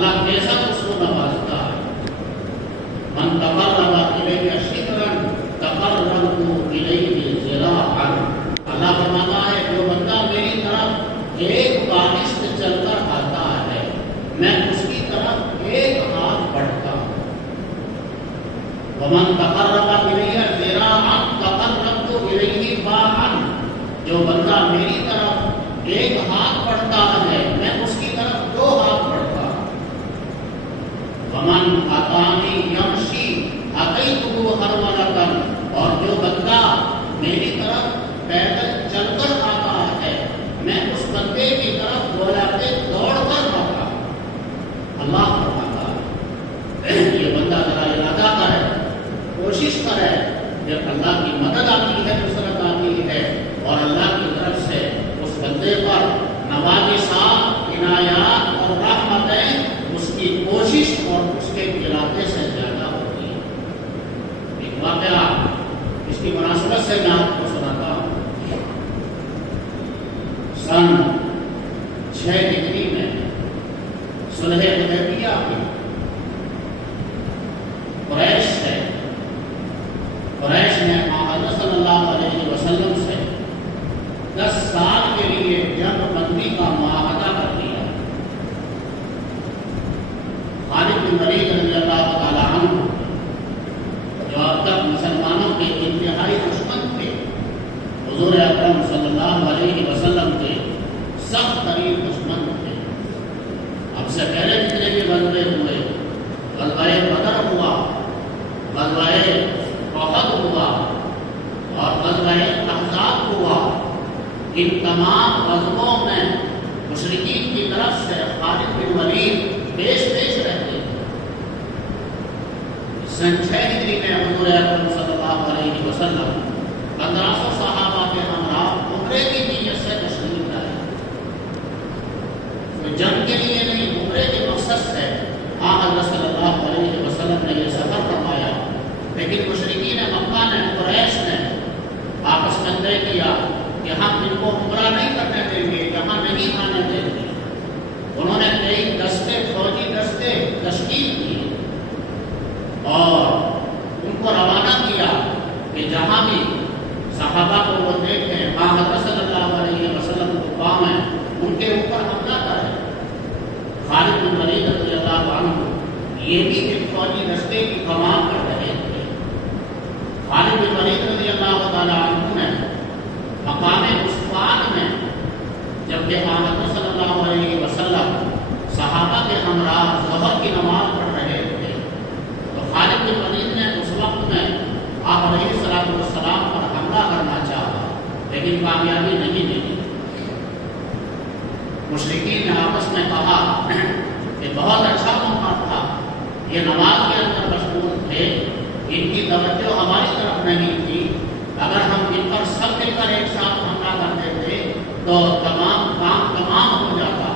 اللہ کیسا اس کو نوازتا ہے. من تقرب الیہ شبرا تقربت الیہ ذراعا. اللہ فرماتا ہے جو بندہ میری طرف ایک بارشت چل کر آتا ہے میں اس کی طرف ایک ہاتھ بڑھتا ہوں. ومن تقرب الیہ ذراعا تقربت الیہ باعا. جو بندہ میری طرف ایک ہاتھ بڑھتا ہے میں اس کی طرف دو ہاتھ بڑھتا ہوں. ومن اتانی یمشی اتیتہ ہرولۃ. اور جو بندہ میری طرف پیدل چل کر آتا ہے میں اس بندے کی طرف گویا کہ دوڑ کر آتا ہوں. اللہ فرماتا ہے یہ بندہ ذرا ارادہ کرے کوشش کرے جب اللہ کی مدد آتی ہے نصرت آتی ہے اور اللہ کی طرف سے اس بندے پر نوازشات عنایات اور رحمتیں اس کی کوشش اور اس کے ارادے سے زیادہ ہوتی ہے. ایک واقعہ اس کی مناسبت سے میں آپ کو سناتا ہوں. سن 6 ہجری میں صلح حدیبیہ کی قریش نے حضرت صلی اللہ علیہ وسلم سے 10 سال کے لیے جنگ بندی کا معاہدہ کر دیا. خالد بن ولید رضی اللہ تعالی عنہ جو اب تک مسلمانوں کے انتہائی دشمن تھے حضور اکرم صلی اللہ علیہ وسلم کے سخت ترین دشمن تھے. اب سے پہلے جتنے بھی غزوے ہوئے غزوہ بدر ہوا غزوہ احد ہوا اور غزوہ احزاب ہوا. ان تمام غزووں میں مشرکین کی طرف سے خالد بن ولید پیش رہتے تھے. سن 6 ہجری میں حضور اکرم صلی اللہ علیہ وسلم 1500 صحابہ کے ہمراہ عمرے کی نیت سے تشریف لائے. تو جنگ کے لیے نہیں عمرے کے مقصد سے حضرت صلی اللہ علیہ وسلم نے یہ سفر فرمایا. لیکن مشرکین مکہ نے قریش نے آپس میں طے کیا کہ ہم ان کو عمرہ نہیں کرنے دیں گے یہاں نہیں آنے دیں گے. انہوں نے کئی دستے فوجی دستے تشکیل کیے اور ان کو روانہ کیا کہ جہاں بھی صحابہ کو وہ دیکھیں حضرت صلی اللہ علیہ وسلم کو پائیں ان کے اوپر حملہ کریں. خالد بن ولید رضی اللہ عنہ یہ بھی ایک فوجی دستے کی کمان کر رہے تھے. خالد بن ولید رضی اللہ تعالی عنہ نے مقام عثمان میں جب کہ حضرت صلی اللہ علیہ وسلم صحابہ کے ہمراہ ظہر کی نماز پڑھ رہے تھے تو خالد بن ولید نے اس وقت میں آپ علیہ السلام پر حملہ کرنا چاہا لیکن کامیابی نہیں ملی. مشرکین نے آپس میں کہا کہ بہت اچھا موقع تھا یہ نماز کے اندر مشغول تھے ان کی توجہ ہماری طرف نہیں تھی. اگر ہم ان پر سب مل کر ایک ساتھ حملہ کرتے تھے تو تمام ہو جاتا.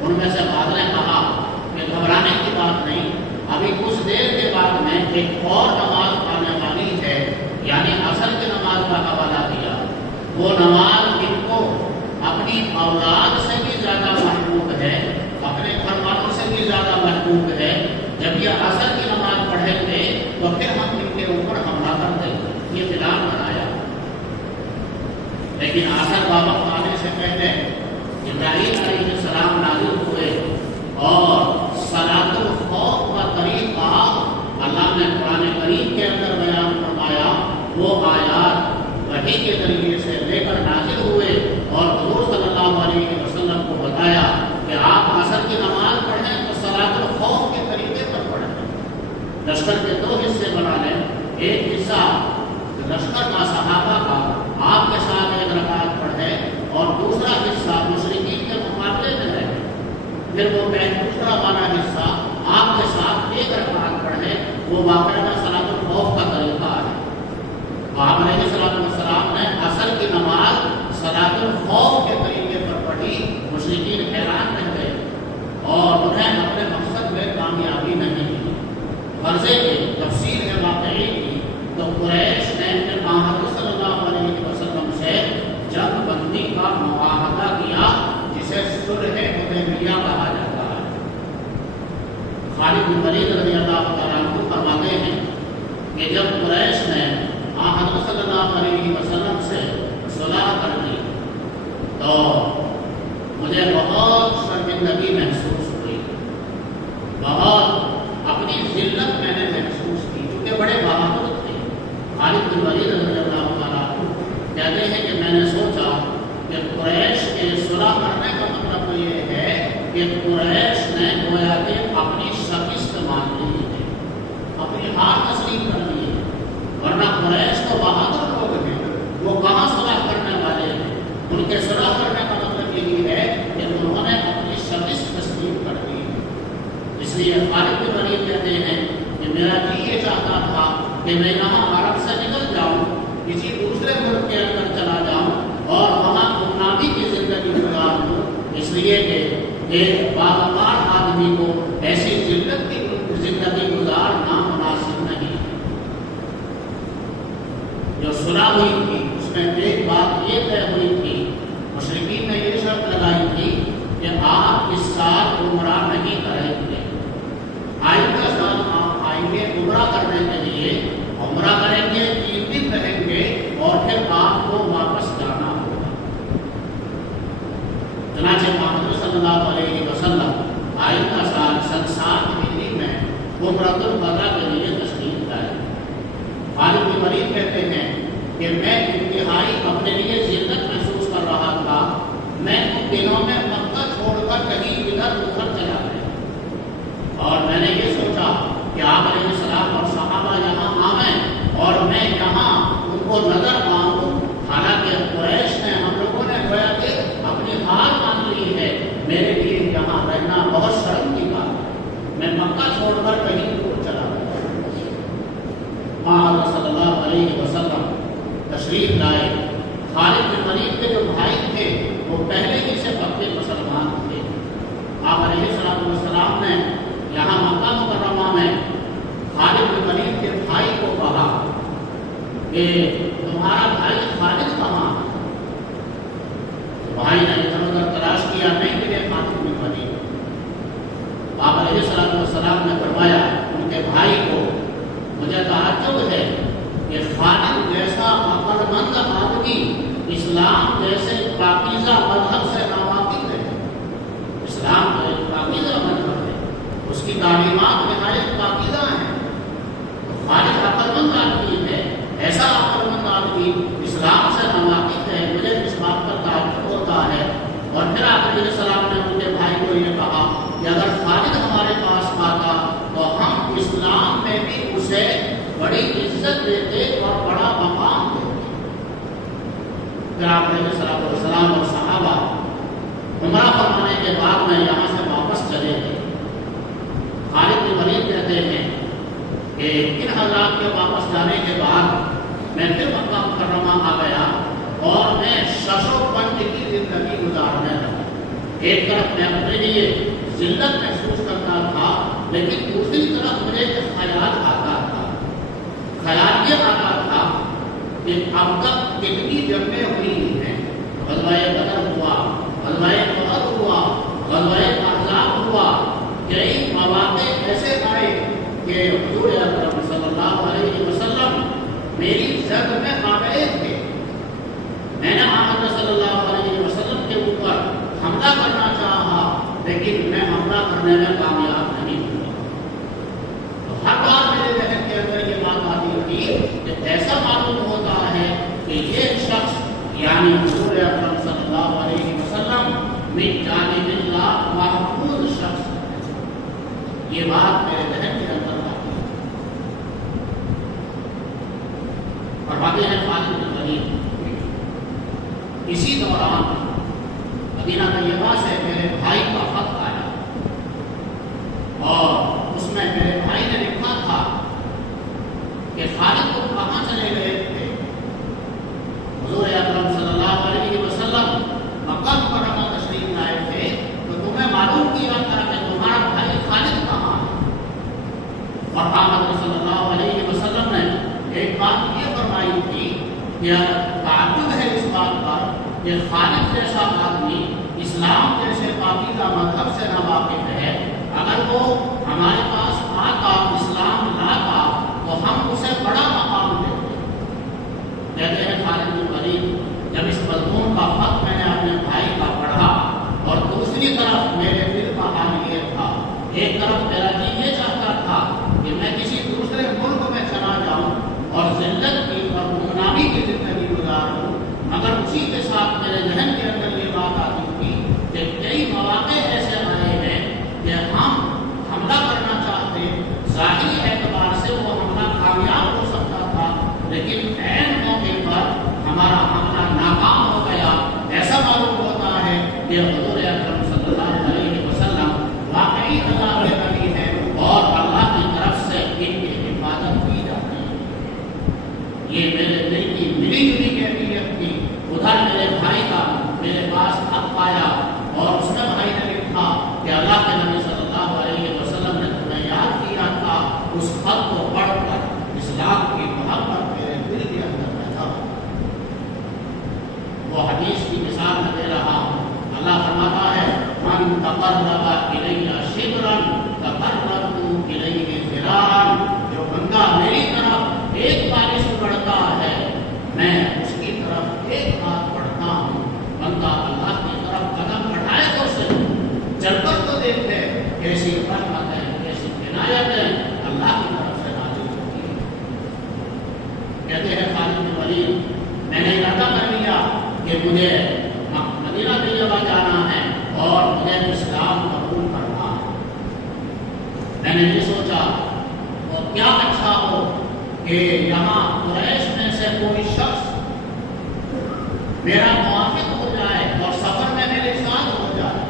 ان میں سے بعض نے کہا کہ گھبرانے کی بات نہیں ابھی کچھ دیر کے بعد میں ایک اور نماز آنے والی ہے یعنی عصر کی نماز کا حوالہ دیا. وہ نماز ان کو اپنی اولاد سے بھی زیادہ محبوب ہے اپنے گھر والوں سے بھی زیادہ محبوب ہے. جب یہ عصر کی نماز پڑھیں گے تو پھر ہم ان کے اوپر حملہ کر دیں گے. یہ پلان بنایا. لیکن عصر کا وقت آنے سے پہلے ابراہیم علیہ السلام نازل ہوئے اور صلاۃ الخوف کا طریقہ اللہ نے قرآن کریم کے اندر بیان فرمایا. وہ آیات وحی کے ذریعے سے لے کر نازل ہوئے اور حضور صلی اللہ علیہ وسلم کو بتایا کہ آپ عصر کی نماز پڑھیں تو صلاۃ الخوف کے طریقے پر پڑھیں. لشکر کے 2 حصے بنا لیں. ایک حصہ لشکر کا صحابہ کا آپ کے ساتھ 1 رکعت پڑھے اور دوسرا حصہ مشرکین کے مقابلے میں رہے. پھر وہ دوسرا والا حصہ آپ کے ساتھ 1 رکعت پڑھے. وہ باقاعدہ صلاۃ الخوف کا طریقہ ہے. آپ علیہ السلام نے عصر کی نماز صلاۃ الخوف کے طریقے پر پڑھی. مشرکین حیران رہ گئے اور انہیں اپنے مقصد میں کامیابی نہیں ملی. غزے کی تفصیل ہے واقعی کی تو قریش نے حضرت صلی اللہ علیہ وسلم سے جنگ بندی کا معاہدہ کیا جسے صلح حدیبیہ کہا جاتا ہے. خالد بن ولید رضی اللہ تعالیٰ عنہ فرماتے ہیں کہ جب قریش نے حضرت صلی اللہ علیہ وسلم سے صلح کر دی تو مجھے بہت شرمندگی محسوس ہوئی، بہت اپنی ذلت میں نے محسوس کی، کیونکہ بڑے بہادر تھے۔ خالد بن ولید رضی اللہ تعالیٰ عنہ کہتے ہیں کہ میں نے سوچا کہ قریش کے صلح کرنے کا مطلب تو یہ ہے کہ قریش نے گویا کہ اپنی شکست مان لی ہے، اپنی ہار تسلیم کر لی ہے، ورنہ قریش تو بہادر لوگ ہیں، وہ کہاں صلح کرنے والے ہیں؟ ان کے صلح کرنے کا مطلب یہی ہے کہ انہوں نے اپنی شکست تسلیم کر دی ہے۔ اس لیے خالد بن ولید کہتے ہیں کہ میرا جی یہ چاہتا تھا کہ میں یہاں عرب سے نکل جاؤں، کسی دوسرے ملک کے اندر چلا جاؤں اور وہاں غلامی کی زندگی گزار دوں، اس لیے کہ ایک باوقار آدمی کو ایسی ذلت کی زندگی گزارنا مناسب نہیں۔ جو صلح ہوئی تھی اس میں ایک بات یہ طے ہوئی تھی، مشرکین نے یہ شرط لگائی تھی کہ آپ اس سال عمرہ نہیں کریں گے، آئندہ سال آپ آئیں گے عمرہ کرنے کے لیے، عمرہ کریں گے 3 دن رہیں گے اور پھر آپ کو واپس جانا ہوگا۔ چنانچہ محمد صلی اللہ علیہ وسلم آئندہ سال سن 7 ہجری میں عمرۃ القضا کے لیے تشریف لائے۔ خالد بن ولید کہتے ہیں کہ میں انتہائی اپنے لیے ذلت محسوس کر رہا تھا، میں ان دنوں میں مکہ چھوڑ کر کہیں ادھر ادھر چلا گیا اور میں نے یہ سوچا کہ آپ علیہ السلام اور صحابہ یہاں آئیں اور میں یہاں ان کو نظر آؤں، حالانکہ قریش نے ہم لوگوں نے گویا کہ اپنی ہار مان لی ہے، میرے لیے یہاں رہنا بہت شرم کی بات ہے، میں مکہ چھوڑ کر کہیں دور چلا گیا۔ وہاں صلی اللہ علیہ وسلم تشریف لائے۔ خالد بن ولید کے جو بھائی تھے وہ پہلے ہی سے پکے مسلمان تھے۔ آپ علیہ السلام نے یہاں مکہ مکرمہ میں خالد بن ولید کے بھائی کو کہا کہ تمہارا بھائی خالد کہاں ہے؟ بھائی نے ادھر ادھر تلاش کیا، نہیں ملے خالد بن ولید۔ آپ علیہ السلام نے فرمایا ان کے بھائی کو، مجھے تعجب ہے کہ خالد جیسا عقل مند آدمی اسلام جیسے پاکیزہ مذہب سے ناواقف ہے۔ اسلام تو ایک پاکیزہ مذہب ہے، اس کی تعلیمات نہایت پاکیزہ ہیں، تو خالد عقل مند آدمی ہے، ایسا عقل مند آدمی اسلام سے ناواقف ہے، مجھے اس بات پر تعجب ہوتا ہے۔ اور پھر آپ علیہ السلام نے ان کے بھائی کو یہ کہا کہ اگر خالد ہمارے پاس آتا تو ہم اسلام میں بھی اسے بڑی عزت دیتے اور بڑا مقام دیتے۔ پھر آپ علیہ السلام اور صحابہ عمرہ فرمانے کے بعد میں یہاں سے واپس چلے گئے۔ خالد بن ولید کہتے ہیں کہ ان حضرات کے واپس جانے کے بعد میں پھر مکہ مکرمہ آ گیا اور میں شش و پنج کی زندگی گزارنے لگا۔ ایک طرف میں اپنے لیے ذلت محسوس کرتا تھا، لیکن دوسری طرف مجھے ایک خیال آتا تھا، خیال یہ آتا تھا کہ اب تک کتنی جنگیں ہوئی ہیں، غزوہ بدر ہوا، غزوہ احد ہوا، غزوہ احزاب ہوا، کئی مواقع ایسے آئے کہ حضور اکرم صلی اللہ علیہ وسلم میری زد میں آ گئے تھے، میں نے محمد صلی اللہ علیہ وسلم کے اوپر حملہ کرنا چاہا لیکن میں حملہ کرنے میں کامیاب نہیں ہوا۔ تو ہر بار میرے ذہن کے اندر یہ بات آتی تھی کہ ایسا معلوم ہوتا ہے کہ یہ شخص یعنی حضور اکرم صلی اللہ علیہ وسلم من جانب اللہ محفوظ شخص ہے، یہ بات میرے ذہن کے اندر آتی ہے۔ اور باقی ہے خالد بن ولید، اسی دوران مدینہ طیبہ سے میرے بھائی کا خط آیا اور اس میں میرے بھائی نے لکھا تھا کہ خالد کو کہاں چلے گئے تھے؟ حضور اکرم صلی اللہ علیہ وسلم مکہ مکرمہ تشریف لائے تھے تو تمہیں معلوم کیا تھا کہ تمہارا بھائی خالد کہاں ہے۔ اور محمد صلی اللہ علیہ وسلم نے ایک بات یہ فرمائی تھی کہ تعجب ہے اس بات پر کہ خالد جیسا آدمی اسلام جیسے پاکیزہ مذہب سے ناواقف ہے، اگر وہ ہمارے پاس کہ حضور اکرم صلی اللہ علیہ وسلم واقعی اللہ کے نبی ہیں اور اللہ کی طرف سے ان کی حفاظت کی جاتی ہے۔ یہ میرے دل کی ملی جلی کیفیت تھی۔ ادھر میرے بھائی کا میرے پاس خط پایا اور اس میں بھائی نے لکھا کہ اللہ کے نبی صلی اللہ علیہ وسلم نے تمہیں یاد کیا تھا۔ اس خط کو پڑھ کر اسلام کی محبت میرے دل کے اندر پیدا ہو۔ وہ حدیث کی مثال میں دے رہا ہوں۔ اللہ فرماتا ہے من تقرب الی شبرا تقربت الیہ ذراعا، جو بندہ میری طرف ایک بارش بڑھتا ہے میں اس کی طرف ایک ہاتھ بڑھتا ہوں۔ بندہ اللہ کی طرف قدم بڑھائے تو صحیح، چل کر تو دیکھتے کیسی رحمت ہے، کیسی عنایت ہے اللہ کی طرف سے نازل ہوتی ہے۔ کہتے ہیں خالد بن ولید میں نے ارادہ کر لیا کہ مجھے مدینہ طیبہ جانا ہے اور مجھے اسلام قبول کرنا ہے۔ میں نے یہ سوچا اور کیا اچھا ہو کہ یہاں قریش میں سے کوئی شخص میرا موافق ہو جائے اور سفر میں میرے ساتھ ہو جائے۔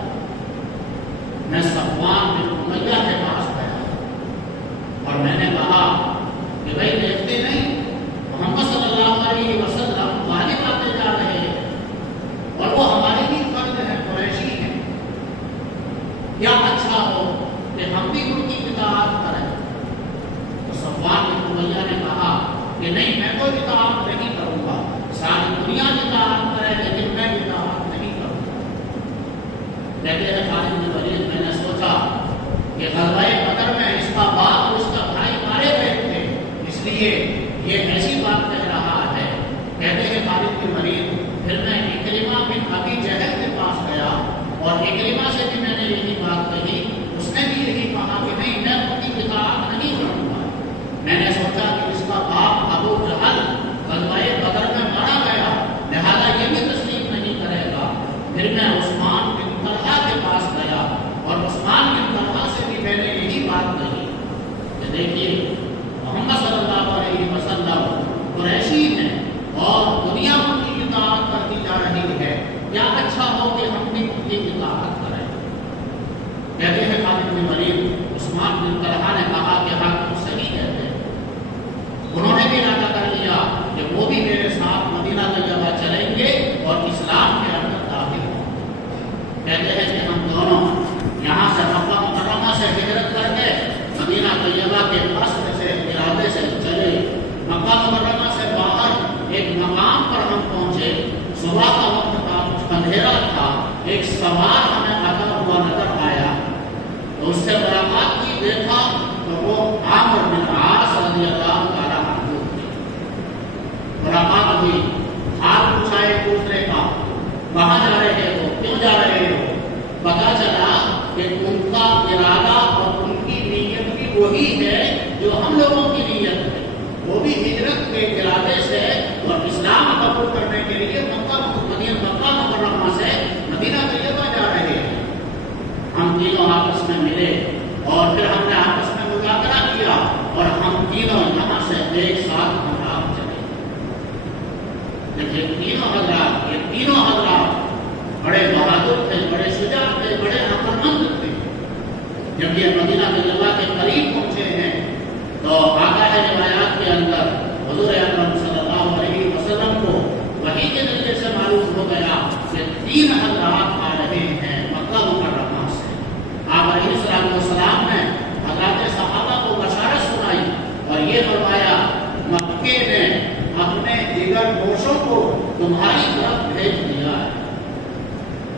میں صفوان بن امیہ کے پاس گیا اور میں نے کہا کہ بھائی دیکھتے نہیں محمد صلی اللہ علیہ وسلم غالب آتے جا رہے ہیں اور وہ ہمارے بھی فرد ہیں، قریشی ہیں، کیا اچھا ہو کہ ہم بھی ان کی اطاعت کریں۔ تو صفوان بن امیہ نے کہا کہ نہیں، میں تو اطاعت نہیں کروں گا، ساری دنیا اطاعت کرے لیکن میں اطاعت نہیں کروں گا۔ کہتے ہیں خالد بن ولید میں نے سوچا کہ غزوہ بدر میں اس کا باپ اور اس کا بھائی مارے گئے تھے، اس لیے یہ ایسی بات کہہ رہا ہے۔ کہتے ہیں خالد بن ولید پھر میں اکرمہ بن ابی جہل کے پاس گیا اور اکرمہ سے بھی میں نے یہی بات کہی، اس نے بھی یہی کہا کہ نہیں، میں ان کی اطاعت نہیں کروں گا۔ میں نے سوچا کہ اس کا باپ ابو جہل غزوہ بدر میں مارا گیا، لہذا یہ بھی تسلیم نہیں کرے گا۔ پھر میں عثمان بن طلحہ کے پاس گیا اور عثمان بن طلحہ سے بھی میں نے یہی بات کہی کہ دیکھیے محمد صلی اللہ علیہ وسلم قریشی ہیں اور دنیا ان کی اطاعت کرتی جا رہی ہے، کیا اچھا ہو کہ ہم بھی ان کی اطاعت کریں۔ کہتے ہیں خالد بن ولید عثمان بن طلحہ نے کہا کہ ہاں تم صحیح کہتے ہیں۔ انہوں نے بھی ارادہ کر لیا کہ وہ بھی میرے ساتھ مدینہ طیبہ چلیں گے اور اسلام کے اندر داخل ہوں گے۔ کہتے ہیں کہ ہم دونوں یہاں سے مکہ مکرمہ سے ہجرت کر کے مدینہ طیبہ کے قصد سے ارادے سے چلے۔ مکہ مکرمہ سے باہر ایک مقام پر ہم پہنچے، صبح کا وقت تھا، کچھ اندھیرا تھا، ایک سوار ہمیں آتا ہوا نظر آیا تو اس سے ملاقات کی، دیکھا تو وہ عامر بن عاص رضی اللہ تعالیٰ عنہ تھے۔ ملاقات ہوئی، حال پوچھا ایک دوسرے کا، کہاں جا رہے ہو، کیوں جا رہے ہو؟ پتا چلا کہ ان کا ارادہ اور ان کی نیت بھی وہی ہے جو ہم لوگوں کی نیت ہے۔ وہ بھی ہجرت کے ارادے سے اور اسلام قبول کرنے کے لیے مکہ مکرمہ سے مدینہ طیبہ جا رہے ہیں۔ ہم تینوں آپس میں ملے اور پھر ہم نے آپس میں مذاکرہ کیا اور ہم تینوں یہاں سے ایک ساتھ ہمراہ چلے۔ لیکن یہ تینوں حضرات بڑے بہادر تھے، بڑے شجاع تھے، بڑے عقل مند تھے۔ جب یہ مدینہ طیبہ کے قریب پہنچے ہیں تو آتا ہے روایات کے اندر حضور اکرم صلی اللہ علیہ وسلم کو وحی کے ذریعے سے معلوم ہو گیا کہ 3 حضرات آ رہے ہیں مکہ مکرمہ سے۔ آپ علیہ السلام نے حضرات صحابہ کو بشارت سنائی اور یہ فرمایا مکے نے اپنے دیگر دوستوں کو تمہاری طرف بھیج دیا ہے۔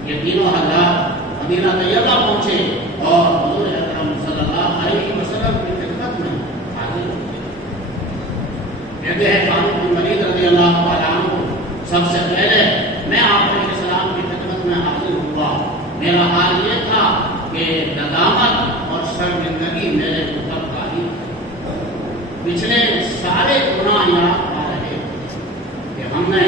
یہ تینوں حضرات مدینہ طیبہ پہنچے اور حضور اکرم صلی اللہ علیہ وسلم کی خدمت میں حاضر ہوئے۔ کہتے ہیں خالد بن ولید رضی اللہ تعالیٰ عنہ سب سے پہلے میں آپ علیہ السلام کی خدمت میں حاضر ہوا۔ میرا حال یہ تھا کہ ندامت اور شرمندگی میرے اوپر طاری تھی۔ پچھلے سارے گناہ یاد آ رہے تھے کہ ہم نے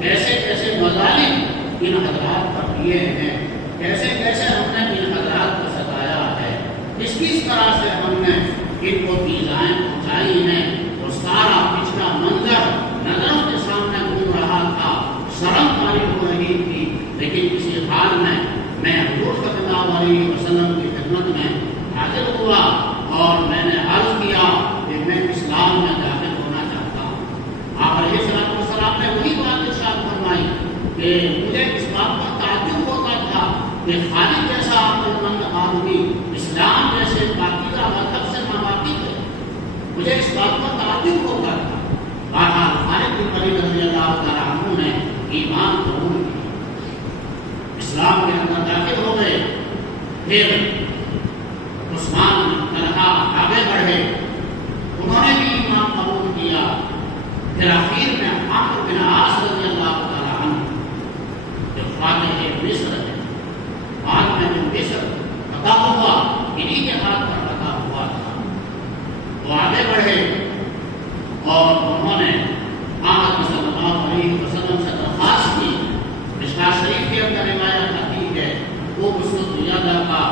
کیسے کیسے مظالم ان حضرات پر کیے ہیں، کیسے کیسے ہم نے ان حضرات کو ستایا ہے، کس طرح سے ہم نے ان کو ایذائیں پہنچائی ہیں۔ وہ سارا پچھلا منظر نظروں کے سامنے گزر رہا تھا، شرم طاری ہو رہی تھی، لیکن کسی حال میں علیہ وسلم کی خدمت میں حاضر ہوا اور میں نے عرض کیا کہ میں اسلام میں داخل ہونا چاہتا ہوں۔ آپ علیہ السلام نے وہی بات ارشاد فرمائی کہ مجھے اس بات پر تعجب ہوتا تھا کہ خالد جیسا عقل مند آدمی اسلام جیسے پاکیزہ مذہب سے ناواقف ہے، مجھے اس بات پر تعجب ہوتا تھا۔ بہرحال خالد بن ولید رضی اللہ تعالیٰ عنہ نے ایمان قبول کیا، اسلام کے اندر داخل ہو گئے۔ پھر عثمان بن طلحہ آگے بڑھے، انہوں نے بھی ایمان قبول کیا۔ پھر آخر میں عمرو بن عاص رضی اللہ تعالیٰ عنہ جو فاتح مصر ہے، بعد میں جو مصر فتح ہوا انہی کے ہاتھ پر فتح ہوا تھا، وہ آگے بڑھے اور انہوں نے آقا صلی اللہ علیہ وسلم سے درخواست کی۔ مشکاۃ شریف کے اندر روایت آتی ہے وہ مسعود یادہ کا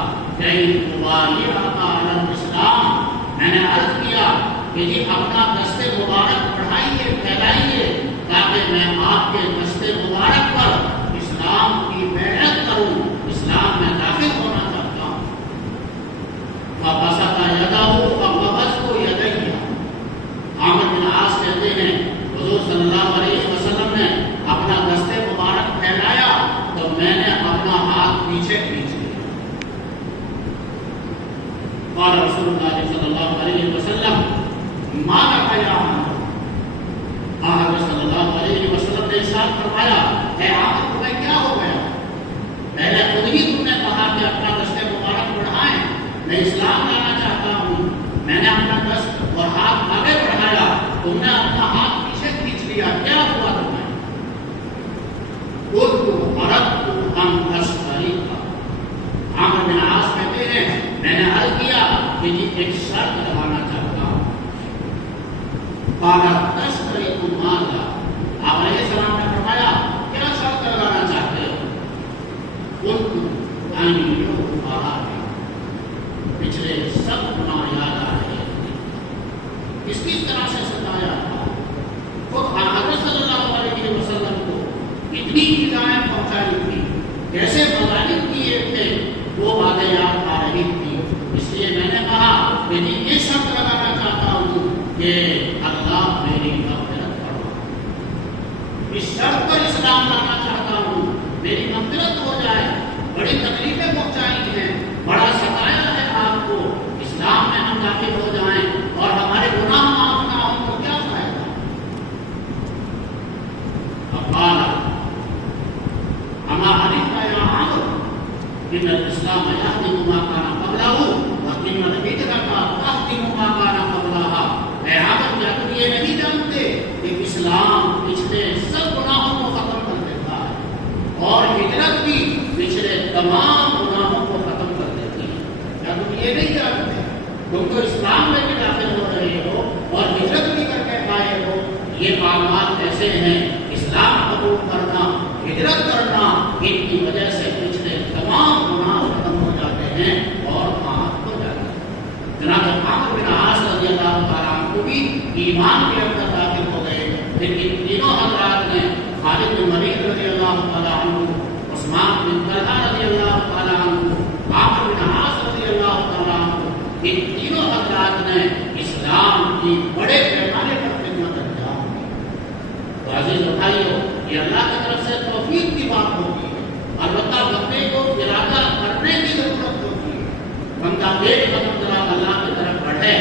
اسلام، میں نے عرض کیا کہ جی اپنا دست مبارک بڑھائیے، پھیلائیے تاکہ میں آپ کے دست مبارک پر اسلام کی بیعت کروں، اسلام میں داخل ہونا چاہتا ہوں۔ فبسط یدہ فقبضت یدیہ، عامر بن عاص کہتے ہیں حضور صلی اللہ علیہ وسلم نے اپنا دست مبارک پھیلایا تو میں نے اپنا ہاتھ پیچھے کھینچ لیا۔ قال رسول اللہ صلی اللہ علیہ وسلم ما لک یا عمر، آپ صلی اللہ علیہ وسلم نے ارشاد فرمایا اے عمر تمہیں کیا ہو گیا؟ پہلے خود ہی تم نے کہا کہ اپنا دست مبارک بڑھائیں، میں اسلام لانا چاہتا ہوں، میں نے اپنا دست اور ہاتھ آگے بڑھایا، تم نے اپنا ہاتھ پیچھے کھینچ لیا، کیا ہوا تمہیں؟ عامر بن عاص کہتے ہیں میں نے عرض کیا کہ جی ایک شرط لگانا چاہتا ہوں۔ آپ علیہ السلام نے فرمایا کیا شرط لگانا چاہتے ہو؟ پچھلے سب گناہ یاد آ رہے ہیں، کس طرح سے ستایا تھا، خود حضرت صلی اللہ علیہ وسلم کو اتنی ایذائیں پہنچائی تھی، کیسے مظالم کیے تھے، وہ باتیں یاد آ رہی تھی۔ اس لیے میں نے کہا کہ یہ شرط لگانا چاہتا ہوں کہ اللہ میری مغفرت فرمائے، اس شرط پر اسلام لانا چاہتا ہوں، میری مغفرت ہو جائے، بڑی تکلیفیں پہنچائی ہیں، بڑا ستایا ہے آپ کو، اسلام میں ہم داخل ہو جائیں اور ہمارے گناہ معاف نہ ہوں تو کیا فائدہ؟ ان الاسلام یهدم ما كان قبله وان الهجرة تهدم ما كان قبلها۔ اے عالم کیا تم یہ نہیں جانتے کہ اسلام پچھلے سب گناہوں کو ختم کر دیتا ہے اور ہجرت بھی پچھلے تمام گناہوں کو ختم کر دیتی ہے؟ کیا تم یہ نہیں جانتے؟ تم تو اسلام میں بھی داخل ہو رہے ہو اور ہجرت بھی کر کے آئے ہو، یہ معاملات ایسے ہیں، اسلام قبول کرنا، ہجرت کرنا، ان کی وجہ سے پچھلے تمام گناہ ختم ہو جاتے ہیں اور معاف ہو جاتے ہیں۔ جناب عمرو بن عاص رضی اللہ تعالیٰ عنہ بھی ایمان کے اندر داخل ہو گئے، لیکن تینوں حضرات نے خالد بن ولید رضی اللہ تعالیٰ عنہ، عثمان بن طلحہ رضی اللہ تعالیٰ عنہ، عمرو بن عاص رضی اللہ تعالیٰ عنہ، ان تینوں حضرات نے اسلام کی بڑے پیمانے پر خدمت انجام دی۔ تو عزیز بھائیو، یہ اللہ کی طرف سے توفیق کی بات ہوتی ہے، البتہ بندے کو ارادہ کرنے کی ضرورت ہوتی ہے۔ بندہ ایک قدم ذرا اللہ کی طرف بڑھے،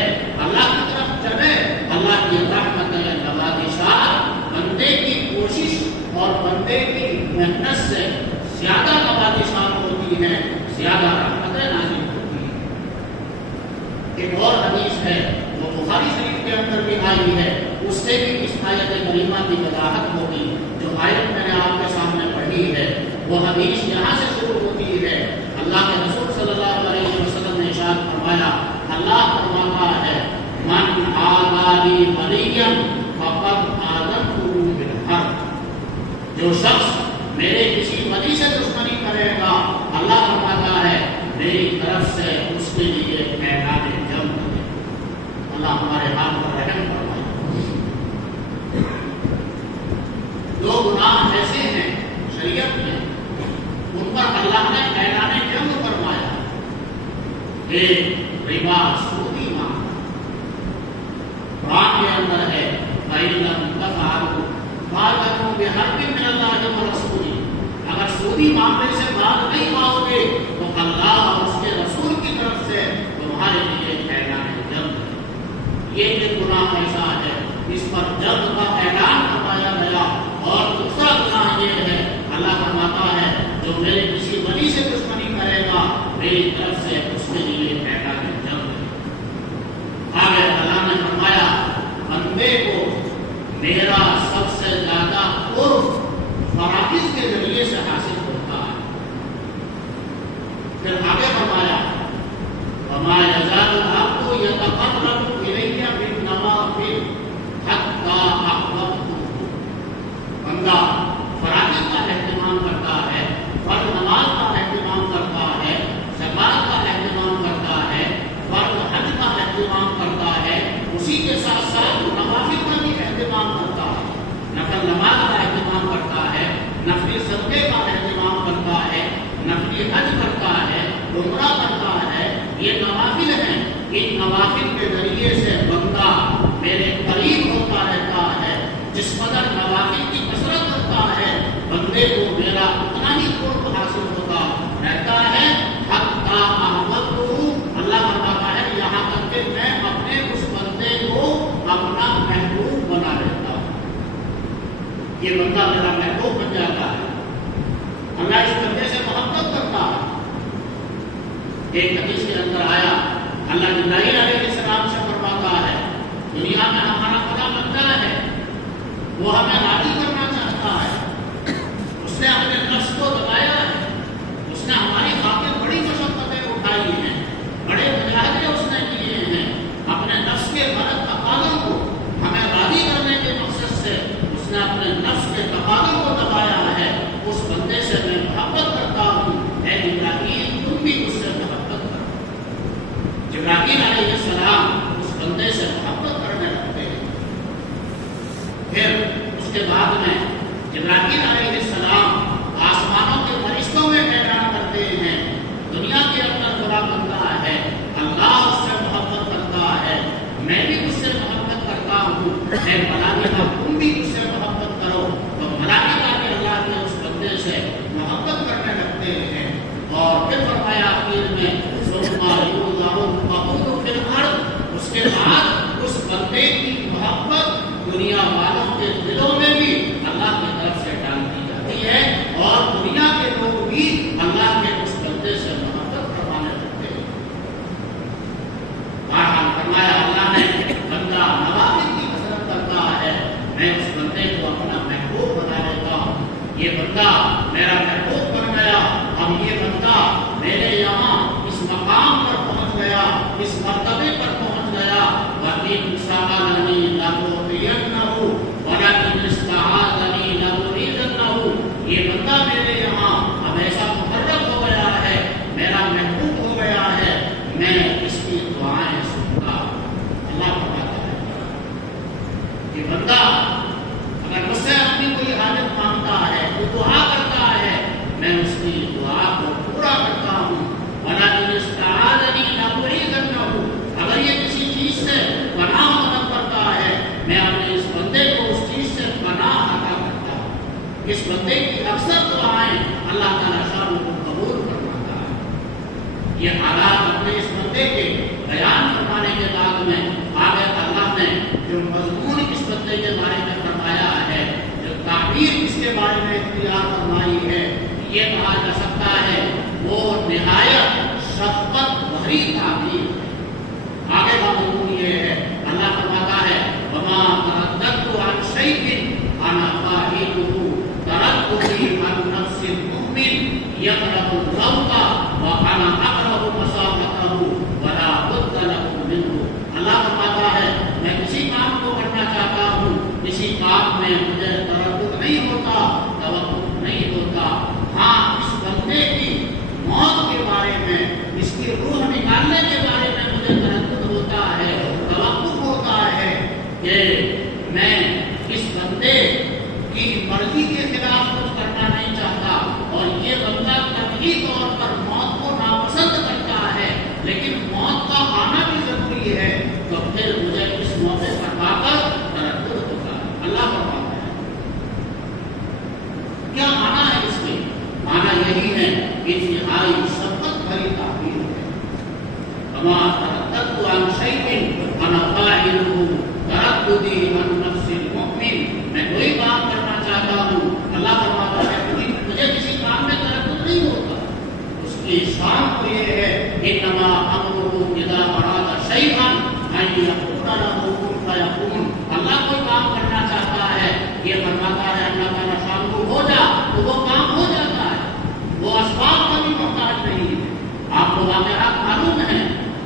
اللہ کی طرف چلے، اللہ کی رحمت نوازشات بندے کی کوشش اور بندے کی محنت سے زیادہ نوازشات ہوتی ہیں، زیادہ رحمتیں نازل ہوتی ہیں۔ ایک اور حدیث ہے وہ بخاری شریف کے اندر بھی آئی ہے، اس سے بھی اس آیت کریمہ کی وضاحت ہوگی۔ جو آیت میں نے آپ کے سامنے پڑھی ہے وہ حدیث یہاں سے شروع ہوتی ہے۔ اللہ کے رسول صلی اللہ علیہ وسلم نے ارشاد فرمایا، اللہ فرماتا ہے من آذی ولیا فقد آذنتہ بالحرب، جو شخص میرے کسی ولی سے دشمنی کرے گا، اللہ فرماتا ہے میری طرف سے اس کے لیے میدان جنگ ہے۔ اللہ ہمارے حال پر رحم فرمائے۔ دو گناہ ایسے ہیں شریعت میں، ان پر اللہ نے میدان جنگ فرمایا۔ ایک ربا سودی معاملہ قرآن کے اندر ہے فَإِن لَّمْ تَفْعَلُوا فَاعْلَمُوا بِحَرْبٍ مِّنَ اللَّهِ وَرَسُولِهِ، اگر سودی معاملے سے باز نہیں آؤ گے تو اللہ اور اس کے رسول کی طرف سے تمہارے لیے اعلان جنگ ہے۔ یہ جو گناہ ایسا ہے اس پر جنگ کا اعلان کروایا گیا۔ اور دوسرا گناہ یہ ہے، اللہ فرماتا ہے جو میرے کسی ولی سے دشمنی کرے گا میری طرف سے اس کے لیے اعلان جنگ ہے۔ آگے اللہ نے فرمایا بندے کو میرا سب سے زیادہ قرب فرائض کے ذریعے سے حاصل ہوتا ہے۔ پھر آگے فرمایا وَمَا يَزَالُ الْعَبْدُ يَتَقَرَّبُ إِلَيَّ بِالنَّوَافِلِ حَتَّىٰ أَحْبَبْتُهُ، بندہ فرائض کا اہتمام کرتا ہے، فرض نماز کا اہتمام کرتا ہے، زکات کا اہتمام کرتا ہے، فرض حج کا اہتمام کرتا ہے، اسی کے ساتھ ساتھ نوافل کا بھی اہتمام کرتا ہے، نفل نماز کا اہتمام کرتا ہے، نفلی صدقے کا اہتمام کرتا ہے، نفلی حج کرتا ہے، عمرہ کرتا ہے، یہ نوافل ہیں۔ ان نوافل کے ذریعے سے بندہ میرے قریب ہوتا رہتا ہے۔ جس قدر نوافل کی کثرت کرتا ہے بندے کو میرا اتنا ہی قرب حاصل ہوتا رہتا ہے۔ حتیٰ احببتہ، اللہ فرماتا ہے یہاں تک کہ میں اپنے اس بندے کو اپنا محبوب بنا لیتا ہوں۔ یہ بندہ میرا محبوب بن جاتا ہے، اللہ اس بندے سے محبت کرتا ہے۔ ایک حدیث کے اندر آیا اللہ جبرائیل علیہ السلام سے فرماتا ہے دنیا میں ہمارا خدا بنتا ہے، وہ ہمیں راضی کرنا چاہتا ہے، اس نے اپنے نفس کو دبایا ہے، اس نے ہماری خاطر بڑی مشقتیں اٹھائی ہیں، بڑے مجاہدے اس نے کیے ہیں، اپنے نفس کے غلط تقاضوں کو ہمیں راضی کرنے کے مقصد سے اس نے اپنے نفس کے تقاضوں کو دبایا ہے۔ اس بندے سے میں محبت کرتا ہوں، اے ابراہیم تم بھی اس سے محبت کرو۔ جبرائیل علیہ السلام اس بندے سے محبت کرنے لگتے ہیں۔ پھر اس کے بعد میں جبرائیل علیہ السلام آسمانوں کے فرشتوں میں اعلان کرتے ہیں دنیا کے اندر بڑا بندہ ہے، اللہ اس سے محبت کرتا ہے، میں بھی اس سے محبت کرتا ہوں، اے ملائکہ تم بھی اس سے محبت کرو۔ تو ملائکہ بھی اللہ کے اس بندے سے محبت کرنے لگتے ہیں۔ اور پھر فرمایا آخر میں ثم یوضع القبول فی الارض، اس کے بعد اس بندے کی محبت دنیا والوں کے دلوں میں بھی اللہ کی طرف سے ڈال دی جاتی ہے، اور دنیا کے لوگ بھی اللہ کے اس بندے سے محبت کروانے لگتے ہیں۔ فرمایا اللہ نے بندہ نوافل کی کثرت کرتا ہے، میں اس بندے کو اپنا محبوب بنا لیتا ہوں۔ یہ بندہ میرا محبوب بن گیا، اب یہ بندہ میرے یہاں اس مقام پر پہنچ گیا، اس مرتبے پر پہنچ گیا۔ وَإِنْ سَأَلَنِي لَأُعْطِيَنَّهُ وَلَئِنِ اسْتَعَاذَنِي لَأُعِيذَنَّهُ، یہ بندہ میرے یہاں اب ایسا مقرر ہو گیا ہے، میرا محبوب ہو گیا ہے، میں اس کی دعائیں سنتا ہوں۔ اللہ فرماتا ہے یہ بندہ اگر مجھ سے اپنی کوئی حاجت مانگتا ہے، وہ دعا کرتا ہے، میں اس کی دعا کو پورا کرتا ہوں۔ وَلَئِنِ اسْتَعَاذَنِي لَأُعِيذَنَّهُ، اگر یہ کسی چیز سے پناہ طلب کرتا ہے میں اپنے اس بندے کو اس چیز سے پناہ عطا کرتا ہوں۔ اس بندے کی اکثر دعائیں اللہ تعالیٰ شان کو قبول فرماتا ہے۔ یہ حالات اپنے اس بندے کے بیان فرمانے کے بعد میں آگے اللہ نے جو مضمون اس بندے کے بارے میں فرمایا ہے، جو تعبیر اس کے بارے میں اختیار فرمائی ہے، یہ کہا جا سکتا ہے وہ نہایت شفقت بھری تعبیر۔ آگے کا مضمون یہ ہے اللہ فرماتا ہے وَمَا تَرَدَّدْتُ عَنْ شَيْءٍ أَنَا فَاعِلُهُ تَرَدُّدِي عَنْ نَفْسِ الْمُؤْمِنِ يَقْرَبُ الْمَوْتَ وَأَنَا أَكْرَهُ مَسَاقَتَهُ وَلَا بُدَّ لَهُ مِنْهُ۔ اللہ فرماتا ہے میں کسی کام کو کرنا چاہتا ہوں، کسی کام میں مجھے تردد نہیں ہوتا، توقف نہیں ہوتا۔ ہاں اس بندے کی موت کے بارے میں، اس کی روح نکالنے کے بارے میں مجھے تردد ہوتا ہے، توقف ہوتا ہے کہ میں اس بندے کی مرضی کے خلاف کچھ کرنا نہیں چاہتا، اور یہ بندہ قطعی طور پر موت کو ناپسند کرتا ہے، لیکن وما ترددت عن شيء انا فاعله ترددي عن نفس المؤمن. میں کوئی کام کرنا چاہتا ہوں، اللہ فرماتا ہے مجھے کسی کام میں تردد نہیں ہوتا. اس کی شان تو یہ ہے انما امره اذا اراد شيئا ان يقول له كن فيكون. اللہ کوئی کام کرنا چاہتا ہے، یہ فرماتا ہے اللہ تعالیٰ شان کو ہو جا تو وہ کام ہو جاتا ہے. وہ اسباب کا بھی محتاج نہیں ہے. آپ کو واقعات معلوم ہے،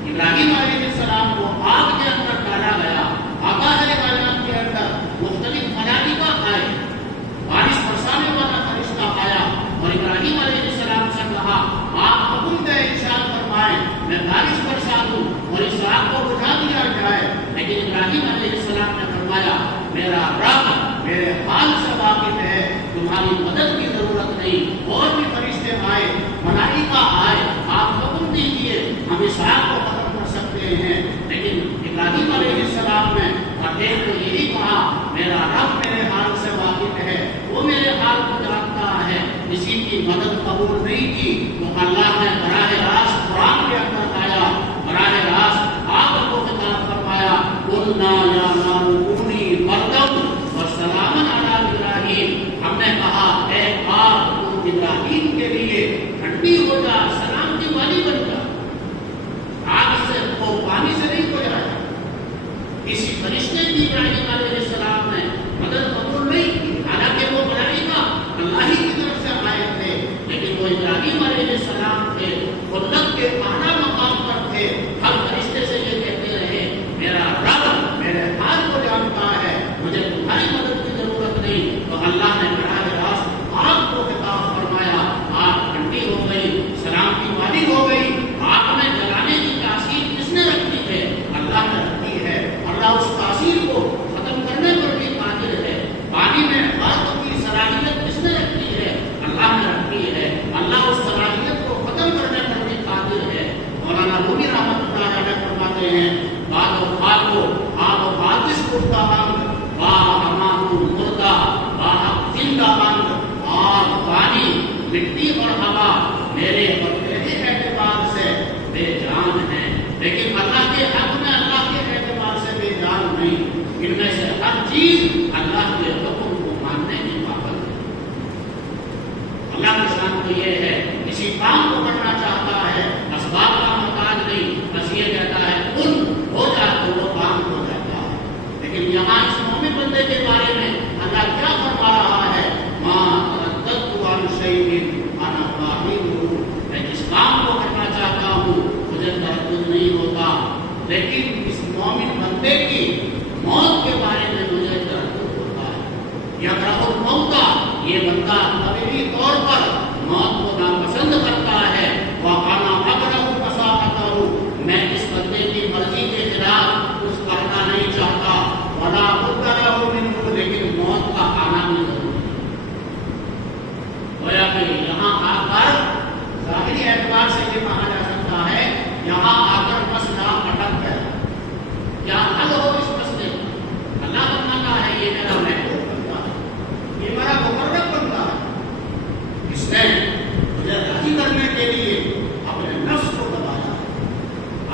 ابراہیم علیہ السلام کو آگ کے اندر ڈالا گیا. آتا ہے کائنات کے اندر مختلف ملائکہ آئے، بارش برسانے والا فرشتہ آیا اور ابراہیم علیہ السلام سے کہا آپ حکم دے ارشاد فرمائیں میں بارش برسا دوں اور اس آگ کو بجھا دیا جائے. لیکن ابراہیم علیہ السلام نے فرمایا میرا رب میرے حال سے واقف ہے، تمہاری مدد کی ضرورت نہیں. اور بھی فرشتے آئے، ملائکہ آئے، آپ حکم دیجیے ہم اس آگ کو ختم کر سکتے ہیں. لیکن ابراہیم علیہ السلام نے تو یہی کہا میرا رب میرے حال سے واقف ہے، وہ میرے حال کو جانتا ہے. کسی کی مدد قبول نہیں کی تو اللہ نے براہ راست قرآن کے اندر آیا، براہ راست آگ کو خطاب فرمایا قلنا یا نار کونی بردا وسلاما علی ابراہیم. ہم نے کہا اے آگ تو ابراہیم کے لیے ٹھنڈی ہو جا، سلامتی والی بن جا. آگ سے وہ پانی سے نہیں گزرا. کسی فرشتے کی ابراہیم علیہ السلام نے مدد قبول نہیں کی، حالانکہ وہ ملائکہ اللہ ہی کی طرف سے آئے تھے. لیکن وہ ابراہیم علیہ السلام کے خلت کے اعلیٰ مقام پر تھے. ہر فرشتے سے یہ کہتے رہے میرا رب میرے حال کو جانتا ہے، مجھے تمہاری مدد کی ضرورت نہیں. تو اللہ نے براہ راست آگ کو خطاب فرمایا، آگ ٹھنڈی ہو گئی، سلامتی والی ہو گئی. آگ میں جلانے کی تاثیر کس نے رکھی ہے؟ اللہ نے رکھی ہے. اللہ اس تاثیر کو ختم کرنے پر بھی قادر ہے. پانی میں غرق کی صلاحیت کس نے رکھی ہے؟ اللہ نے رکھی ہے. اللہ اس صلاحیت کو ختم کرنے پر بھی قادر ہے. مولانا رومی رحمۃ اللہ علیہ فرماتے ہیں باد و خاک و آب و بارش گفتہ انگ با ہماہوں مردہ با زندہ انگ آگ پانی مٹی اور ہوا میرے اور تیرے اعتبار سے بے جان ہیں، لیکن اللہ کے حق میں اللہ کے اعتبار سے بے جان نہیں. ان میں سے ہر چیز اللہ کے حکم کو ماننے کی پابند ہے. اللہ کی شان تو یہ ہے کسی کام کو کرنا چاہتا ہے اسباب کا محتاج نہیں، بس یہ کہتا ہے کن ہو جا تو وہ کام ہو جاتا ہے. لیکن یہاں اس مومن بندے کے بارے میں اللہ کیا فرما رہا ہے ماں ترددت عن شیء انا فاعله. میں جس کام کو کرنا چاہتا ہوں مجھے تردد نہیں ہوتا، لیکن اس مومن بندے کی موت کے بارے میں مجھے تردد ہوتا ہے. یکرہ الموت، یہ بندہ طبیعی طور پر موت کو ناپسند کرتا ہے. وَأَنَا أَكْرَهُ مَسَاءَتَهُ، میں اس بندے کی مرضی کے خلاف کچھ کرنا نہیں چاہتا. وَلَا بُدَّ لَهُ مِنْهُ، لیکن موت کا آنا بھی ضروری ہے. گویا کہ یہاں آ کر ظاہری اعتبار سے یہ کہا جا سکتا ہے یہاں آ کر مسئلہ اٹک گیا. کیا حل ہو اس مسئلے کا؟ اللہ فرماتا ہے یہ میرا محبوب بندہ ہے، یہ میرا مقرب بندہ ہے. اس نے مجھے راضی کرنے کے لیے اپنے نفس کو دبایا،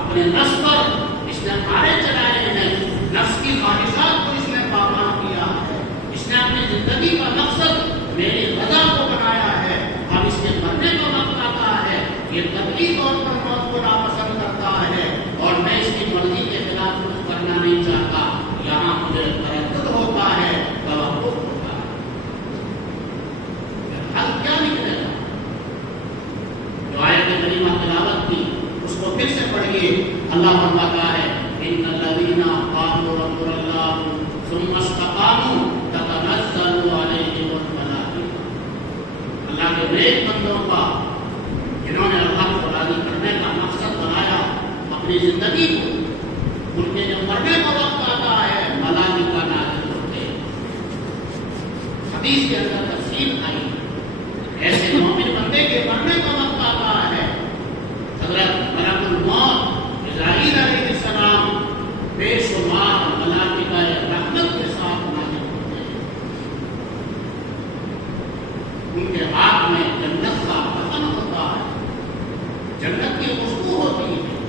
اپنے نفس پر اس نے آرے چلائے ہیں، نفس کی خواہشات کو اس نے پابند کیا ہے. اس نے اپنی زندگی کا مقصد میری رضا کو بنایا ہے. اب اس کے مرنے کا وقت آتا ہے، یہ قطعی طور پر موت کو ناپسند کرتا ہے اور میں اس کی مرضی کے خلاف کچھ کرنا نہیں چاہتا. یہاں مجھے تردد ہوتا ہے، توقف ہوتا ہے. حل کیا نکلے گا؟ جو آیت کریمہ تلاوت کی اس کو پھر سے پڑھیے. اللہ فرماتا ہے ان الذین قالوا ربنا اللہ ثم استقاموا تتنزل علیہم الملائکہ. اللہ کے نیک بندوں کا جنہوں نے اللہ کو راضی کرنے کا مقصد بنایا اپنی زندگی کو، ان کے جب مرنے کا وقت آتا ہے ملائکہ نازل ہوتے ہیں. حدیث کے اندر تفصیل آئی ایسے مومن بندے کے مرنے کا وقت آتا ہے حضرت ملک الموت اسرائیل علیہ السلام بے شمار ملائکہ رحمت کے ساتھ نازل ہوتے ہیں. ان کے ہاتھ میں جنت کا کفن ہوتا ہے، جنت کی خوشبو ہوتی ہے.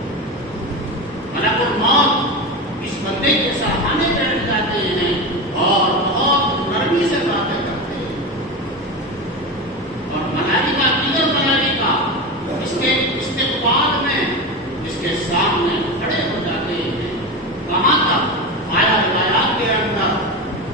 ملک الموت اس بندے کے سامنے بیٹھ جاتے ہیں اور بہت نرمی سے باتیں کرتے ہیں، اور ملائکہ دیگر ملائکہ اس کے استقبال میں اس کے سامنے کھڑے ہو جاتے ہیں۔ کہاں تک؟ آیا روایات کے اندر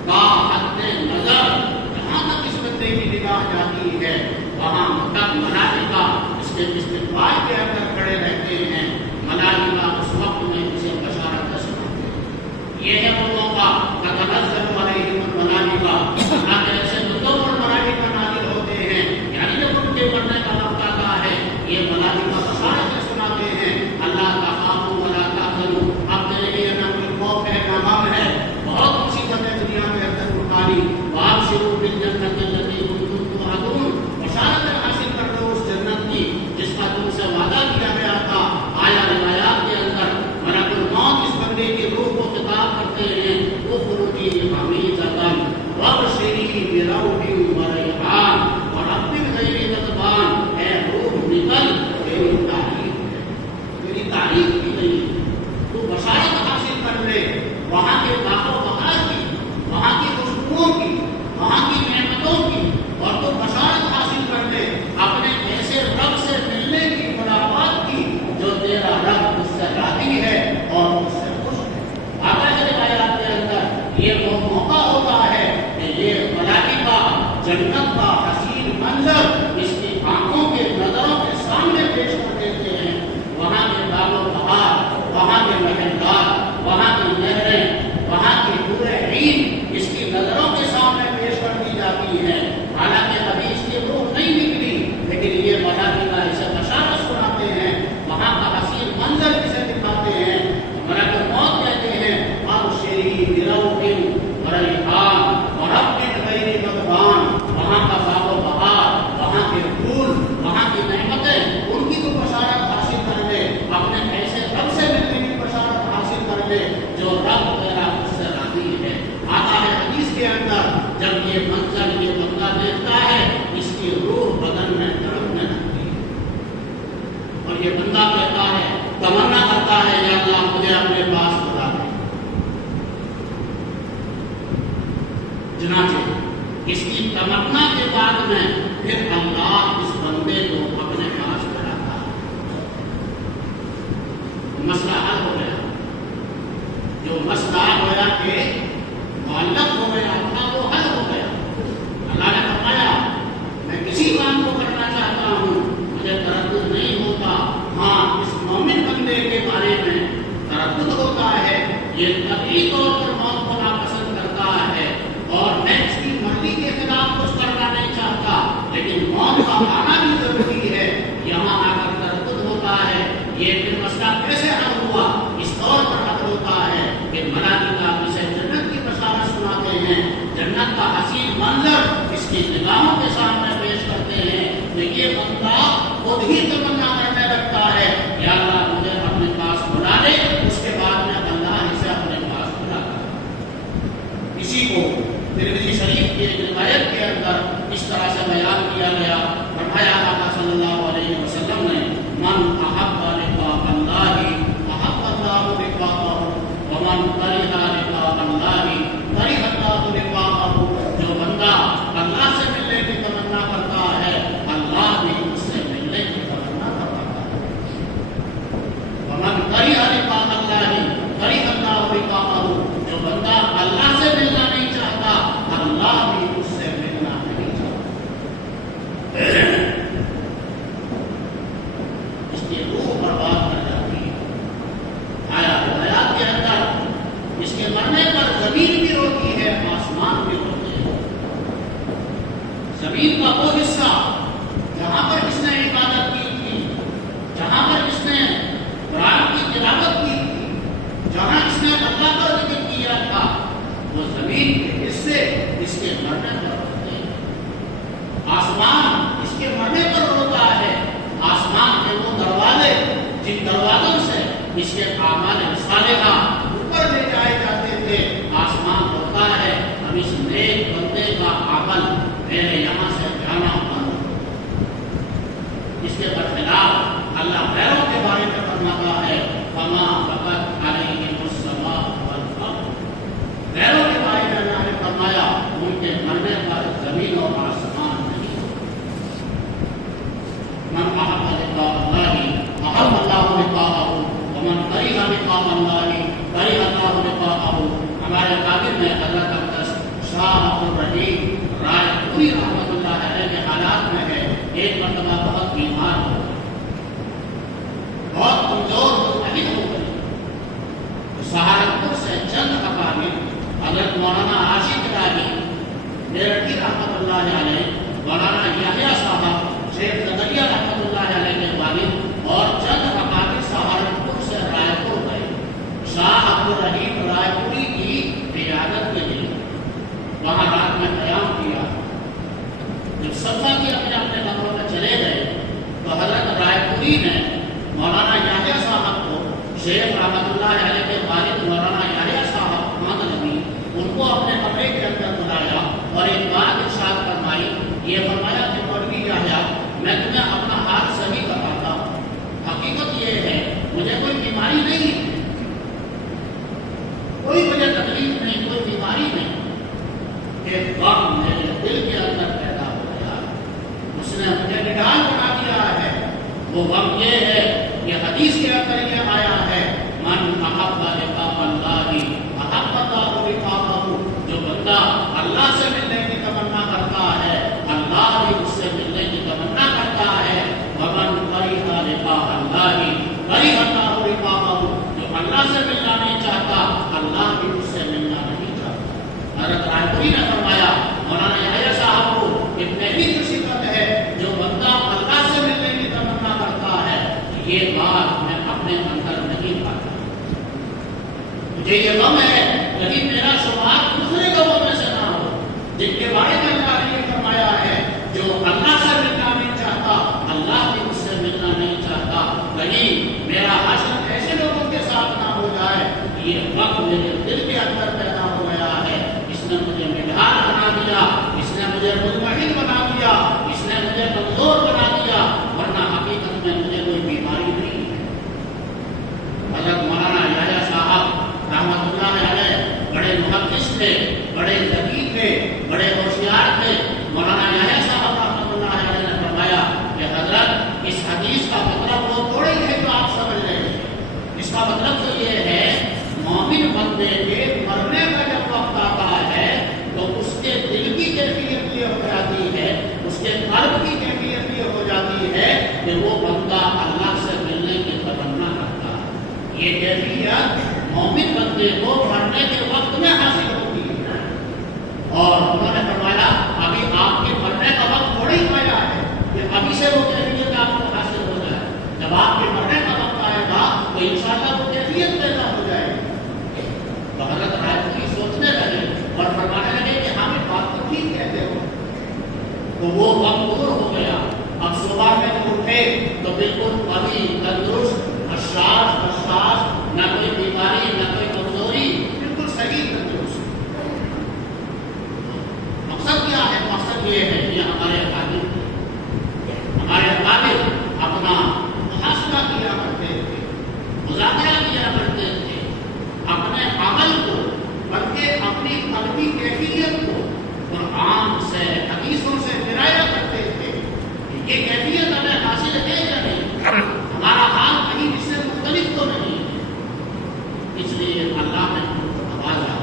کا حد نظر، جہاں تک اس بندے کی نگاہ جاتی ہے وہاں تک ملائکہ اس کے استقبال کے اندر کھڑے رہتے ہیں۔ ملائکہ اس وقت میں اسے بشارت سناتے ہیں۔ یہ ہے وہ موقع تتنزل علیہم الملائکہ، اللہ کے ایسے لطف اور ملائکہ نازل ہوتے ہیں، یعنی جب ان کے مرنے کا وقت آتا ہے یہ ملائکہ بشارت سناتے ہیں، اللہ تخافوا ولا تحزنوا، اب تیرے لیے نہ کوئی خوف ہے نہ غم ہے، بہت مصیبتیں دنیا کے اندر اٹھانی، وابشروا بالجنۃ التي کنتم توعدون، بشارت حاصل کر لو اس جنت کی جس کا تم سے وعدہ کیا گیا تھا۔ آیا روایات کے اندر ملک الموت اس بندے کی روح کو خطاب کرتے ہیں، اخرجی حمیدۃ وابشری بروح وریحان ورب غیر غضبان، اے روح نکل، تیری تعریف ہے، تیری تعریف کی گئی، تو بشارت حاصل کر لے وہاں کے باغ و بہار کی، وہاں کی خوشبوؤں کی، وہاں کی نعمتوں کی، اور تو بشارت حاصل کر لے اپنے ایسے رب سے ملنے کی، ملاقات کی جو تیرا رب اس سے راضی ہے اور اس سے خوش ہے۔ آگے روایات کے اندر یہ وہ موقع ہوتا ہے کہ یہ ملائکہ جنت کا حسین منظر اس کی آنکھوں کے نظروں کے سامنے پیش کر دیتے ہیں۔ وہاں کے باغ و بہار، وہاں کے محلات، وہاں کی نہریں، وہاں کی حور عین اس کی نظروں کے سامنے پیش کر دی جاتی ہے۔ حالانکہ ابھی اس کی روح نہیں نکلی، لیکن یہ ملائکہ اسے بشارت سناتے ہیں، وہاں کا حسین منظر اسے دکھاتے ہیں۔ ملک الموت کہتے ہیں ابشری بروح وریحان ورب غیر غضبان، وہاں کا باغ و بہار، وہاں کے پھول، وہاں کی نعمتیں، ان کی تو بشارت حاصل کر لے، اپنے ایسے رب سے ملنے کی بشارت حاصل کر لے جو رب تیرا اس سے راضی ہے۔ آتا ہے حدیث کے اندر جب یہ منظر یہ بندہ دیکھتا ہے اس کی روح بدن میں تڑپنے لگتی ہے، اور یہ بندہ کہتا ہے، تمنا کرتا ہے یا اللہ مجھے اپنے پاس بلا دے۔ چنانچہ اس کی تمنا کے بعد میں پھر اللہ اس بندے کو اپنے پاس بلاتا ہے، مسئلہ حل ہو گیا، جو مسئلہ گویا کہ معلق ہو گیا تھا وہ حل ہو گیا۔ اللہ نے فرمایا میں کسی کام کو کرنا چاہتا ہوں مجھے تردد نہیں ہوتا، ہاں اس مومن بندے کے بارے میں تردد ہوتا ہے، یہ طبعی طور پر موت کو ناپسند کرتا ہے اور میں اس کی مرضی کے خلاف کچھ کرنا نہیں چاہتا، لیکن موت کا آنا بھی ضروری ہے، یہاں آ کر تردد ہوتا ہے۔ یہ پھر مسئلہ کیسے حل ہوا؟ اس طور پر حل ہوتا ہے کہ ملائکہ اسے جنت کی بشارت سناتے ہیں، جنت کا حسین منظر اس کی نگاہوں کے سامنے پیش کرتے ہیں کہ یہ بندہ خود ہی تمنا کرنے لگتا ہے یا اللہ مجھے اپنے پاس بلا لے، اس کے بعد میں اللہ اسے اپنے پاس بلاتا ہے۔ اسی کو ترمذی شریف کی ایک روایت کے اندر اس طرح سے بیان کیا گیا، فرمایا آقا صلی اللہ علیہ وسلم نے من احب لقاء اللہ احب اللہ لقاءہ ومن کرہ لقاء اللہ کرہ اللہ لقاءہ، جو بندہ اللہ سے ملنے کی تمنا کرتا ہے اللہ بھی اس سے ملنے کی تمنا کرتا ہے۔ ومن کرہ لقاء اللہ کرہ اللہ لقاءہ، جو بندہ اللہ سے ملنا نہیں چاہتا اللہ بھی اس سے ملنا نہیں چاہتا، اس کی روح برباد کر جاتی ہے۔ آیا روایات کے اندر اس کے مرنے پر زمین بھی روتی ہے، آسمان بھی روتے ہیں۔ زمین کا وہ حصہ جہاں پر اس نے عبادت کی تھی، جہاں پر اس نے قرآن کی تلاوت کی تھی، جہاں اس نے اللہ کا ذکر کیا تھا، وہ زمین کے حصے اس کے مرنے پر روتے ہیں۔ آسمان اس کے مرنے پر روتا ہے، آسمان کے وہ دروازے جن دروازوں سے اس کے اعمال صالحہ اوپر لے جائے جاتے تھے، آسمان روتا ہے اب اس نیک بندے کا عمل میرے یہاں سے جانا بند ہو۔ اس کے برخلاف اللہ غیروں کے بارے میں فرماتا ہے فما فقط اللہ بری اللہ لقاءہ. ہمارے قابل میں حضرت اقدس شاہ عبدالرحیم رائے پوری رحمۃ اللہ علیہ کے حالات میں ہے. ایک مرتبہ بہت بیمار ہو گئے, بہت کمزور مطمئن ہو گئے. سہارنپور سے چند اقابل حضرت مولانا عاشق راہی میرٹھی رحمۃ اللہ علیہ, مولانا یحییٰ صاحب شیخ زکریا رحمۃ اللہ علیہ کے والد اور چند اقابل سہارنپور سے رائے پور گئے. شاہ عبدالرحیم رائے پوری کی قیادت کے لیے وہاں رات میں قیام کیا. جب سفا کی اپنے اپنے قبروں میں چلے گئے تو حضرت رائے پوری نے مولانا یحییٰ صاحب کو, شیخ رحمۃ اللہ علیہ کے والد مولانا یحییٰ صاحب خان نبی, ان کو اپنے کمرے کے اندر بلایا اور ایک بات ارشاد فرمائی. یہ فرمایا کہ مولوی یحییٰ, میں تمہیں اپنا حال صحیح بتاتا ہوں. حقیقت یہ ہے مجھے کوئی بیماری نہیں ہے, کوئی مجھے تکلیف نہیں, کوئی بیماری نہیں. ایک غم میرے دل کے اندر پیدا ہو گیا, اس نے مجھے نڈال بنا دیا ہے. وہ غم یہ ہے کہ حدیث کے اندر یہ آیا ہے من احب لقاء اللہ احب اللہ لقاءہ. جو بندہ اللہ سے ملنے کی تمنا کرتا ہے اللہ بھی اس سے ملنے کی تمنا کرتا ہے. ومن کریہ لقاء اللہ کریہ اللہ لقاءہ. جو اللہ سے ملنا نہیں چاہتا اللہ بھی اس سے ملنا نہیں چاہتا. حضرت رائے پوری نے فرمایا مولانا یحییٰ صاحب کو کہ پہلی جو صفت ہے جو بندہ اللہ سے ملنے کی تمنا کرتا ہے, یہ بات میں اپنے اندر نہیں پاتا. مجھے یہ غم ہے کہیں میرا شمار دوسرے لوگوں میں سے نہ ہو جن کے بارے میں اللہ نے فرمایا ہے جو اللہ سے ملنا نہیں چاہتا اللہ بھی اس سے ملنا نہیں چاہتا. کہیں میرا حشر ایسے لوگوں کے ساتھ نہ ہو جائے. یہ وقت میرے دل کے اندر پیدا ہو گیا ہے. اس نے مجھے مدحار بنا دیا, اس نے مجھے مطمئن بنا دیا, اس نے مجھے کمزور بنا دیا, ورنہ حقیقت میں مجھے کوئی بیماری نہیں ہے. حضرت مولانا یحییٰ صاحب رحمۃ اللہ علیہ بڑے محدث تھے, بڑے ذکی تھے, بڑے ہوشیار تھے. مولانا یحییٰ صاحب رحمۃ اللہ علیہ نے فرمایا کہ حضرت اس حدیث کا مطلب وہ تھوڑا ہی ہے جو آپ سمجھ رہے ہیں. اس کا مطلب تو یہ ہے مومن بندے کے مرنے کا جب وقت آتا ہے تو اس کے دل کی کیفیت یہ ہو جاتی ہے, اس کے قلب کی کیفیت یہ ہو جاتی ہے کہ وہ بندہ اللہ سے ملنے کی تمنا کرتا ہے. یہ کیفیت مومن بندے کو مرنے کے وقت میں حاصل ہوتی ہے. اور انہوں نے فرمایا ابھی آپ کے مرنے کا وقت تھوڑا ہی پایا ہے کہ ابھی سے وہ کیفیت آپ کو حاصل ہو جائے. جب آپ کے مرنے کا وقت آئے گا تو انشاءاللہ وہ کیفیت پیدا ہو جائے گی. تو حضرت رائے پوری سوچنے لگے اور فرمانے لگے کہ ہم ایک بات تو ٹھیک کہتے ہو. تو وہ غم دور ہو گیا. اب صبح میں اٹھے تو بالکل ابھی تندرست, حساس, نہ کوئی بیماری نہ کوئی کمزوری, بالکل صحیح تندرست. مقصد کیا ہے؟ مقصد یہ ہے کہ ہمارے قابل اپنا محاسبہ کیا کرتے تھے, مذاکرہ کیا کرتے تھے, اپنے عمل کو بلکہ اپنی قلبی کیفیت کو قرآن سے حدیثوں سے ڈرایا کرتے تھے کہ یہ کیفیت ہمیں حاصل ہے یا نہیں, ہمارا حال کہیں اس سے مختلف تو نہیں ہے. اس لیے اللہ نے آوازہ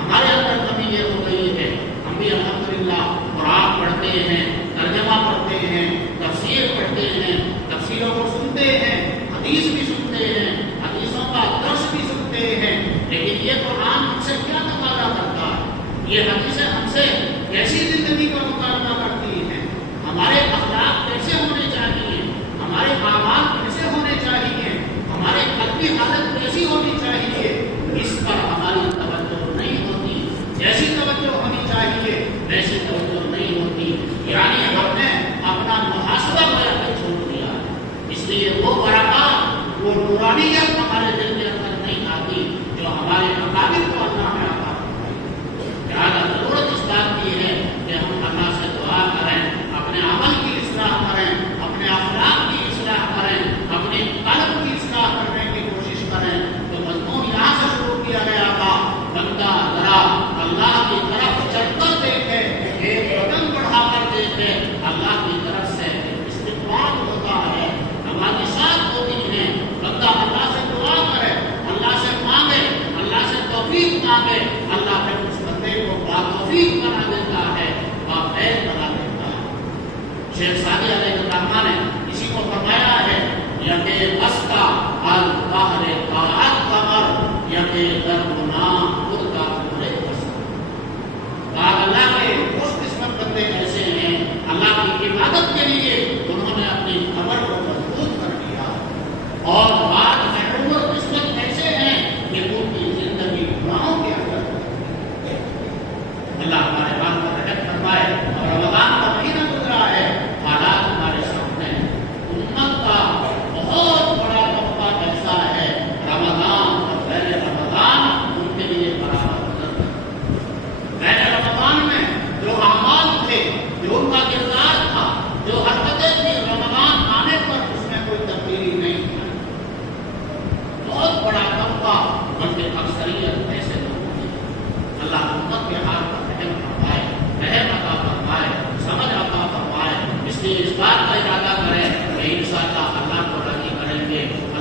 ہمارے اندر کمی یہ ہو گئی ہے. ہم بھی الحمدللہ قرآن پڑھتے ہیں, ترجمہ پڑھتے ہیں, تفسیر پڑھتے ہیں, تفسیروں کو سنتے ہیں, حدیث بھی سنتے ہیں, حدیثوں کا درس بھی سنتے ہیں, لیکن یہ قرآن ہم سے کیا تقاضا کرتا ہے, یہ حدیثیں ہم سے کیسی زندگی کا مطالبہ کرتی ہیں, ہمارے اخلاق کیسے ہونے چاہیے, ہمارے اعمال کیسے ہونے چاہیے, ہمارے قلبی حالت کیسی ہونی چاہیے. اس پر ہماری توجہ نہیں ہوتی. جیسی توجہ ہونی چاہیے ویسی توجہ نہیں ہوتی. یعنی ہم نے اپنا محاسبہ کر کے چھوڑ دیا. اس لیے وہ برکات, وہ نورانیت ہمارے دل کے اندر نہیں آتی جو ہمارے مقابل کو اللہ نے عطا فرمائی. لہٰذا ضرورت اس بات کی ہے کہ ہم اللہ سے دعا کریں, اپنے عمل کی اصلاح کریں, اپنے اخلاق کی اصلاح کریں, اپنے قلب کی اصلاح کرنے کی کوشش کریں. تو مضمون یہاں سے شروع کیا گیا تھا, بندہ ذرا اللہ کی طرف چل کر دیکھے, ایک قدم بڑھا کر دیکھے, اللہ کی طرف سے استقبال ہوتا ہے, ہماری ساتھ ہوتی ہیں. بندہ اللہ سے دعا کرے, اللہ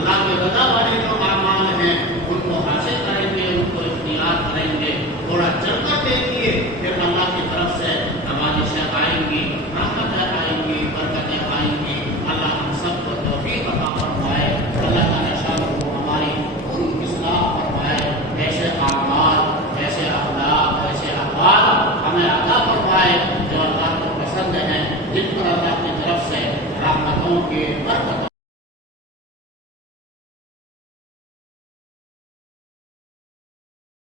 اللہ کے رضا والے جو اعمال ہیں